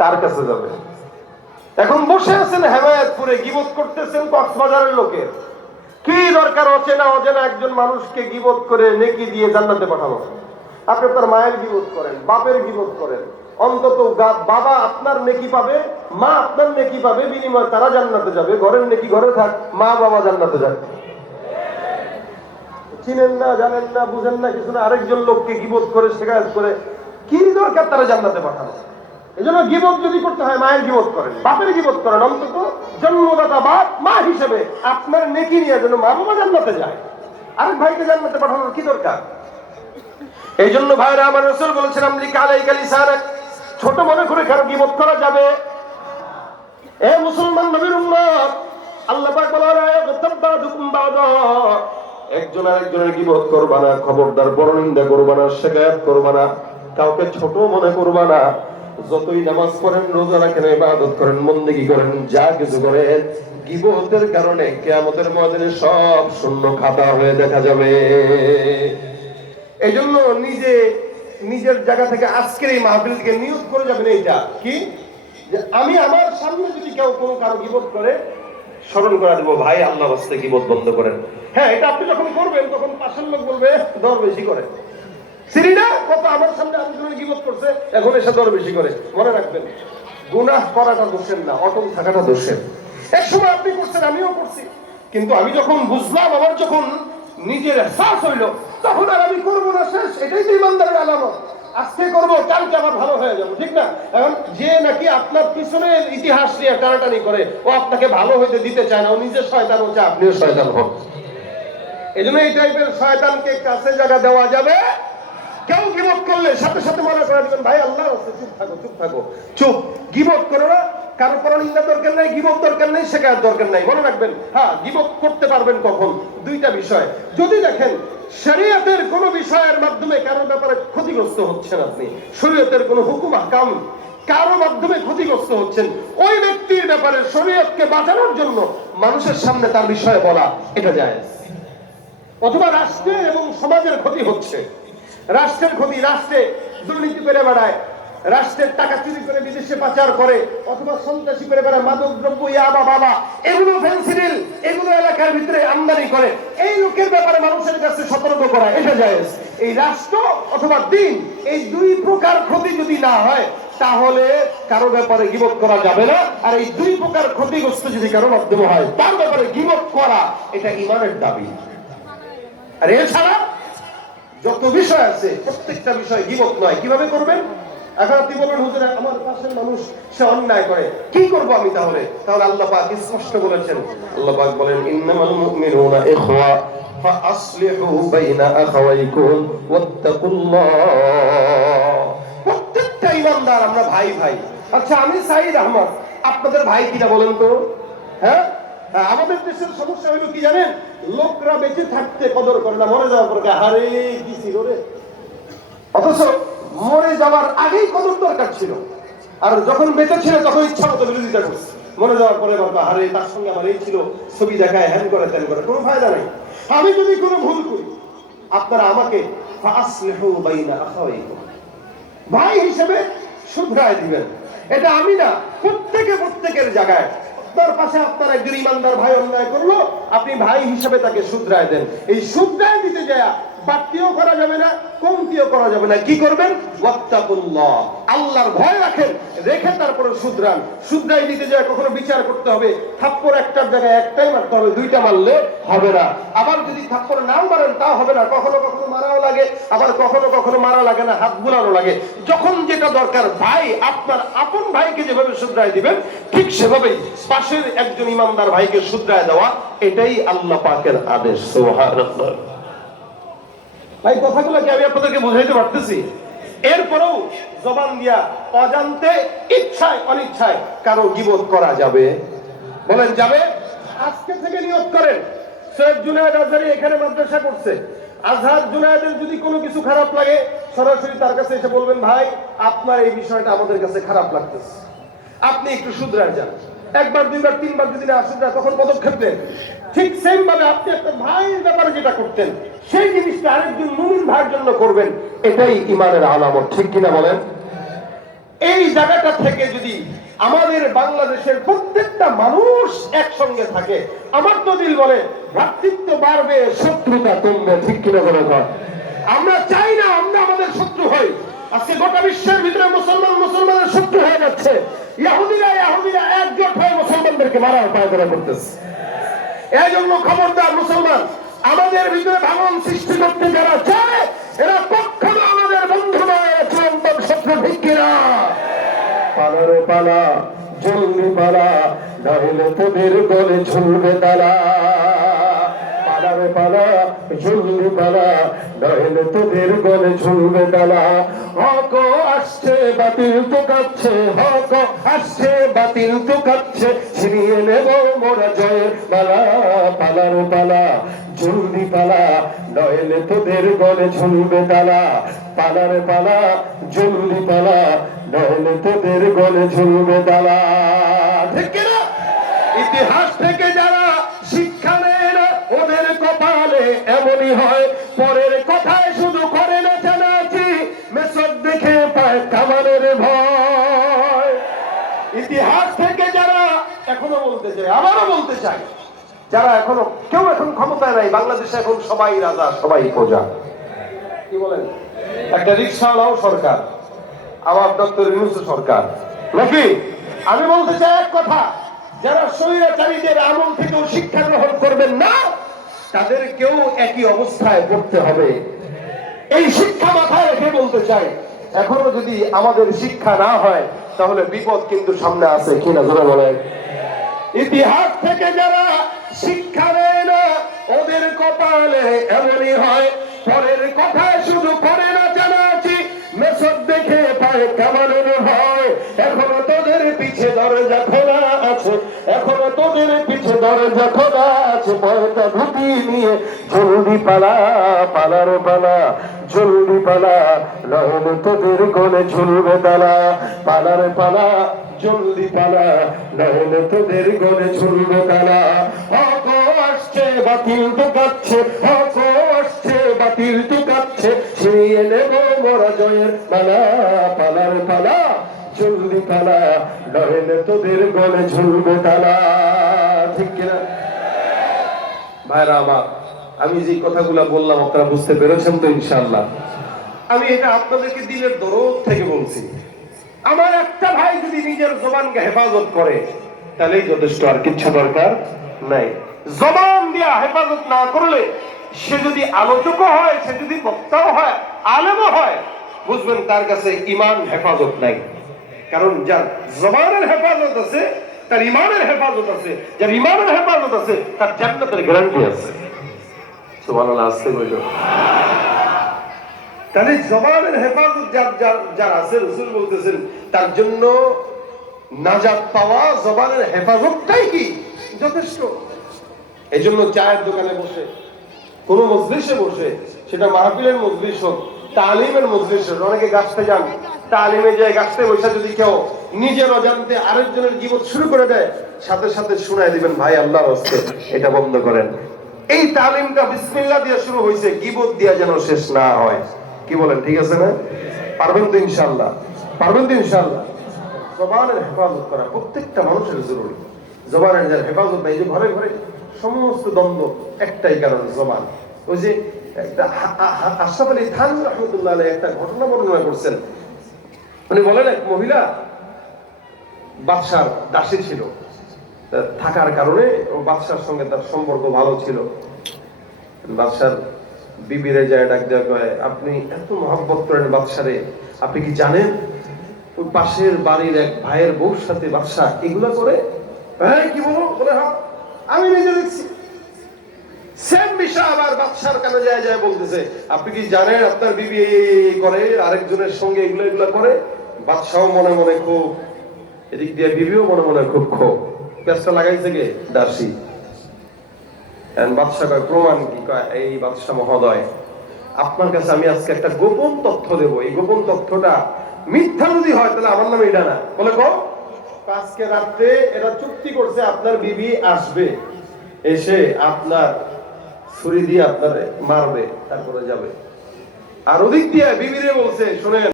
তার কাছে যাবে। এখন বসে আছেন হেমায়তপুরে, গিবত করতেছেন কক্সবাজারের লোকের কি দরকার অচেনা অচেনা একজন মানুষকে গিবত করে নেকি দিয়ে জান্নাতে পাঠানো আপনি আপনার মায়ের গিবত করেন, বাপের গিবত করেন। অন্তত বাবা আপনার নেকি পাবে, মা আপনার নেকি পাবে, বিনিময়ে তারা জান্নাতে যাবে। ঘরের নেকি ঘরে থাক, মা বাবা জান্নাতে যাবে চিনেন না, জানেন না, বুঝেন না কিছু না, আরেকজন লোককে গিবত করে শেখায়ত করে, কি দরকার তারা জান্নাতে পাঠানো? এই জন্য গিবত যদি করতে হয়, মায়ের গিবত করেন। বাপের গিবত করেন, অন্তত জন্মদাতা বাপ, মা হিসেবে আপনার নেকি নিয়ে যেন মা বাবা জান্নাতে যায়। আরেক ভাইকে জান্নাতে পাঠানোর কি দরকার? এই জন্য ভাইরা আমার রসুল বলেছিলাম যে কালাই কালি সার ছোট মনে করে কারও গিবত করা যাবে? এ মুসলমান নবীর উম্মত, আল্লাহ পাক বলার তাব্বাদুকুম বাদা। একজন আরেকজনের গিবত করবা না, খবরদার বড় নিন্দা করবা না, শেখায়াত করবা না, কাউকে ছোট মনে করবা না। যতই নামাজ পড়েন, রোজা রাখেন, ইবাদত করেন মন্দিগি করেন, যা কিছু করেন, গিবতের কারণে কিয়ামতের ময়দানে সব শূন্য খাতা হয়ে দেখা যাবে। এই জন্য নিজে, নিজের জায়গা থেকে আজকের এই মাহফিলকে নিয়োগ করে যাবেন এইটা। কি? যে আমি আমার সামনে যদি কেউ কোনো কারও গিবত করে, স্মরণ করা দেবো, ভাই আল্লাহ রাস্তে গিবত বন্ধ করেন। হ্যাঁ এটা আপনি যখন করবেন, তখন পাশের লোক বলবে দর বেশি সিরিনা কত আমার সামনে গিবত করছে, এখন এসে দর বেশি করে। মনে রাখবেন, গুনাহ করাটা দোষের না, অটল থাকাটা দোষের। এক সময় আপনি করছেন, আমিও করছি। কিন্তু আমি যখন বুঝলাম, আমার যখন নিজের শ্বাস হইল, তখন আর আমি করব না, শেষ। এটাই তো ইমানদারের আলামত। আজকে করব, কালকে আবার ভালো হয়ে যাব, ঠিক না? এখন যে নাকি আপনার পিছনের ইতিহাস নিয়ে টানাটানি করে, ও আপনাকে ভালো হইতে দিতে চায় না, ও নিজের শয়তান হচ্ছে, আপনিও শয়তান হন। এই জন্য এই টাইপের শয়তানকে কাছে জায়গা দেওয়া যাবে কেউ গিবত করলে সাথে সাথে মনে করে দিবেন, ভাই, আল্লাহ, চুপ থাকো চুপ থাকো, চুপ। গিবত করো না কারও পরনিন্দা দরকার নাই গিবত দরকার নাই, শেখার দরকার নাই। মনে রাখবেন হ্যাঁ গিবত করতে পারবেন কখন? দুইটা বিষয়। যদি দেখেন, শরীয়তের কোন বিষয়ের মাধ্যমে কারও ব্যাপারে ক্ষতিগ্রস্ত হচ্ছেন আপনি, শরীয়তের কোন হুকুম হাকাম কারও মাধ্যমে ক্ষতিগ্রস্ত হচ্ছেন, ওই ব্যক্তির ব্যাপারে শরীয়তকে বাঁচানোর জন্য মানুষের সামনে তার বিষয়ে বলা, এটা যায় অথবা রাষ্ট্রের এবং সমাজের ক্ষতি হচ্ছে। রাষ্ট্রের ক্ষতি রাষ্ট্রে দুর্নীতি করে বেড়ায়, রাষ্ট্রের টাকা চুরি করে বিদেশে পাচার করে, অথবা সন্ত্রাসী করে বেড়ায় মাদক দ্রব্য ইয়াবা বাবা এগুলো ফেন্সিডিল, এগুলো এলাকার ভিতরে আমদানি করে। এই লোকের ব্যাপারে মানুষের কাছে সতর্ক করা, এটা যায়। এই রাষ্ট্র অথবা দিন, এই দুই প্রকার ক্ষতি যদি না হয়, তাহলে কারও ব্যাপারে গিবত করা যাবে না। আর এই দুই প্রকার ক্ষতিগ্রস্ত যদি কারও মাধ্যমে হয়, তার ব্যাপারে গিবত করা, এটা ইমানের দাবি। আর এছাড়া যত বিষয় আছে প্রত্যেকটা বিষয় গিবত নয়। কীভাবে করবেন? এখন আপনি বলেন হুজুর আমার পাশের মানুষ সে অন্যায় করে। কি করব আমি তাহলে? তাহলে আল্লাহ পাক স্পষ্ট বলেছেন। আল্লাহ পাক বলেন ইন্নামাল মুমিনুনা ইখওয়া ফাআসলিহু বাইনা আখাওয়াইকুম ওয়াত্তাকুল্লাহ। প্রত্যেকটা ইমানদার আমরা ভাই ভাই। আচ্ছা আমি সাইদ আহমদ। আপনাদের ভাই কিনা বলেন তো? হ্যাঁ, আমাদের দেশের সমস্যা হলো কি জানেন? লোকরা বেঁচে থাকতে কদর করে না, মরে যাওয়ার পরে হারে ছিল রে? অথচ মরে যাওয়ার আগেই কদর দরকার ছিল। আর যখন বেঁচে ছিল তখন ইচ্ছা মতো বিরোধিতা করছে। মরে যাওয়ার পরে বাবা হারে তার সঙ্গে আমার এই ছিল, ছবি দেখায়, হ্যান করে, ত্যান করে, কোনো ফায়দা নেই। আমি যদি কোনো ভুল করি, আপনারা আমাকে ভাই হিসেবে শুধরায় দিবেন। এটা আমি না, প্রত্যেকে প্রত্যেকের জায়গায় আপনার পাশে আপনার একজন ইমানদার ভাই অন্যায় করল, আপনি ভাই হিসেবে তাকে শুধরায় দেন। এই শুধরায় দিতে যায় বাড়তিও করা যাবে না, কমতিও করা যাবে না। কি করবেন? ওয়াত্তাকুল্লাহ। আল্লাহর ভয় রাখেন, রেখে তারপরে শুধরান। শুধরাই দিতে যায়, কখনো বিচার করতে হবে। থাপ্পড় একটার জায়গায় একটাই মারতে হবে, দুইটা মারলে হবে না। আবার যদি থাপ্পড় নাও মারেন তাও হবে না। কখনো কখনো মারাও লাগে, আবার কখনো কখনো মারা লাগে না, হাত বুলানো লাগে। যখন যেটা দরকার ভাই, আপনার আপন ভাইকে যেভাবে শুধরায় দিবেন, ঠিক সেভাবেই পাশের একজন ইমানদার ভাইকে শুধরায় দেওয়া, এটাই আল্লাহ পাকের আদেশ। সুবহানাল্লাহ। ভাই, কথাগুলো কি আমি আপনাদেরকে বোঝাইতে পারতেছি? এরপরেও জবান দিয়া অজান্তে ইচ্ছায়, অনিচ্ছায় কারও গিবত করা যাবে? বলেন, যাবে? আজকে থেকে নিয়োগ করেন। সৈয়দ জুনায়দ আজহারি এখানে মাদ্রাসা করছে। আজহার জুনায়দের যদি কোনো কিছু খারাপ লাগে, সরাসরি তার কাছে এসে বলবেন, ভাই, আপনার এই বিষয়টা আমাদের কাছে খারাপ লাগতেছে। আপনি একটু শুধরায় যান। একবার, দুইবার, তিনবার যদি না আসুন তখন পদক্ষেপ নেন। ঠিক সেম ভাবে আপনি একটা ভাইয়ের ব্যাপারে যেটা করতেন সেই জিনিসটা আরেকজন মুমিন ভাইয়ের জন্য করবেন, এটাই ইমানের আলামত। ঠিক কিনা বলেন? এই জায়গাটা থেকে যদি আমাদের বাংলাদেশের প্রত্যেকটা মানুষ একসঙ্গে থাকে, আমার তো দিল বলে, ভ্রাতৃত্ব বাড়বে, শত্রুতা কমবে, ঠিক কিনা বলে? আমরা চাই না আমরা আমাদের শত্রু হই। আজকে গোটা বিশ্বের ভিতরে মুসলমান মুসলমানের শত্রু হয়ে যাচ্ছে। ইয়াহুদিরা ইয়াহুদিরা একজোট হয়ে মুসলমানদেরকে মারার পায়তারা করতেছে। এই জন্য খবরদার মুসলমান আমাদের ভিতরে ভাঙন সৃষ্টি করতে যারা চায়, এরা কখনো আমাদের বন্ধু নয় চিরন্তন শত্রু পালা জলদি পালা নইলে তোদের গলে ঝুলবে তারা। পালারে পালা নইলে তোদের গলে ঝুলবে তারা। হক আসছে, বাতিল তো কাচ্ছে হক আসছে, বাতিল তো কাচ্ছে ছিনিয়ে নেব মোরা জয়ের পালা, পালারে পালা। জলদি পালা নইলে তোদের গলে ঝুলবে তালা। পালারে পালা জলদি পালা নইলে তোদের গলে ঝুলবে তালা। ঠিক কিনা ইতিহাস থেকে যারা শিক্ষা নেয় না ওদের কপালে এমনই হয়। পরের কথায় শুধু করে না জানাচ্ছি মেসর দেখে পায় কামানের ভয়। ইতিহাস থেকে যারা এখনও বলতে চাই আবারও বলতে চায় যারা এখনও, কেউ এখন ক্ষমতায় নাই, বাংলাদেশে এখন সবাই রাজা, সবাই প্রজা। কি বলেন? একটা রিক্সাওয়ালাও সরকার আমার ডক্টর ইউনুস সরকার। নাকি? আমি বলতে চাই এক কথা, যারা স্বৈরাচারীদের আমল থেকেও শিক্ষা গ্রহণ করবেন না তাদেরকেও একই অবস্থায় পড়তে হবে। এই শিক্ষা মাথায় রেখে বলতে চাই, এখনও যদি আমাদের শিক্ষা না হয়, তাহলে বিপদ কিন্তু সামনে আছে কিনা ধরে বলেন। ইতিহাস থেকে যারা শিক্ষা দেয় না, ওদের কপালে এমনই হয়। পরের কথায় শুধু করে না জানাচ্ছি মেসর দেখে পায় কেমন হয় এখনও তোদের পিছে দরজা খোলা আছে, এখনও তোদের পিছে দরজা খোলা আছে। পয়টা ধুতি নিয়ে জলদি পালা, পালার পালা জলদি পালা। নয়ন তোদের গলে ঝুলবে তালা, পালার পালা। জলদি পালা নয়ন তোদের গলে ঝুলবে তালা। হক আসছে, বাতিল তো কাচ্ছে হক আসছে, বাতিল তো কাচ্ছে ছিনিয়ে নেব মোরা জয়ের পালা, পালার পালা, জলদি পালা নয়ন তোদের গলে ঝুলবে তালা। ঠিক কিনা? ভাইরা আমার, আমি যে কথাগুলো বললাম, আপনারা বুঝতে পেরেছেন তো ইনশাআল্লাহ। আমি এটা আপনাদেরকে দিলের দরদ থেকে বলছি। আমার একটা ভাই যদি নিজের জবানকে হেফাজত করে, তাহলেই যথেষ্ট, আর কিচ্ছু দরকার নাই। জবান দিয়া হেফাজত না করলে সে যদি আলোচক হয়, সে যদি বক্তাও হয়, আলেমও হয়, বুঝবেন তার কাছে ইমান হেফাজত নাই। কারণ যার জবানের হেফাজত আছে, তার ইমানের হেফাজত আছে, যার ইমানের হেফাজত আছে, তার জান্নাতের গ্যারান্টি আছে। সুবহানাল্লাহ, আসতে বলল তাহলে জবানের হেফাজত যার আছে, রসুল বলতেছেন, তার জন্য নাজাত পাওয়া জবানের হেফাজতটাই কি? যথেষ্ট। এই জন্য চায়ের দোকানে বসে, কোন মজলিসে বসে, সেটা মাহফিলের মজলিস হোক, তালিমের মজলিস হোক, অনেকে গাছতে যান, তালিমে যায় গাছতে বসে যদি কেউ নিজের অজান্তে আরেকজনের জীবন শুরু করে দেয়, সাথে সাথে শুনাই দিবেন, ভাই, আল্লাহর হস্তে এটা বন্ধ করেন। এই তালিমটা বিসমিল্লাহ দিয়ে শুরু হয়েছে গিবত দিয়া যেন শেষ না হয়। কি বলেন, ঠিক আছে না? পারবেন তো ইনশাল্লাহ পারবেন তো ইনশাল্লাহ জবানের হেফাজত করা প্রত্যেকটা মানুষের জরুরি। জবানের যার হেফাজত নাই যে ঘরে ঘরে সমস্ত দ্বন্দ্ব একটাই কারণ জবান। ওই যে একটা আশরাফ আলী খান রহমতুল্লাহ একটা ঘটনা বর্ণনা করছেন। উনি বলেন, এক মহিলা বাদশার দাসী ছিল। থাকার কারণে বাদশার সঙ্গে তার সম্পর্ক ভালো ছিল। বাদশার বিবিরে যায় ডাক দেওয়া কয় আপনি এত মহাব্বত করেন বাদশারে, আপনি কি জানেন? ওই পাশের বাড়ির এক ভাইয়ের বউর সাথে বাদশা এগুলো করে? হ্যাঁ কি বলো? হ্যাঁ আমি নিজে দেখছি। বাদশার যায় যায় বলতেছে, আপনি কি জানেন আপনার বিবি করে, আরেকজনের সঙ্গে এগুলো এগুলো করে? বাদশাও মনে মনে খুব, এদিক দিয়ে বিবিও মনে মনে খুব ক্ষোভ। লাগাইছে গে দাসী। And বাদশা কয়, প্রমাণ কি? এই বাদশা মহোদয়, আপনার কাছে আমি আজকে একটা গোপন তথ্য দেব। এই গোপন তথ্যটা মিথ্যা যদি হয়, তাহলে আমার নামে এটা না। বলে কো আজকে রাত্রে এরা চুক্তি করছে আপনার বিবি আসবে। এসে আপনার ছুরি দিয়ে আপনার মারবে, তারপরে যাবে। আর ওদিক দিয়ে বিবিরে বলছে, শুনেন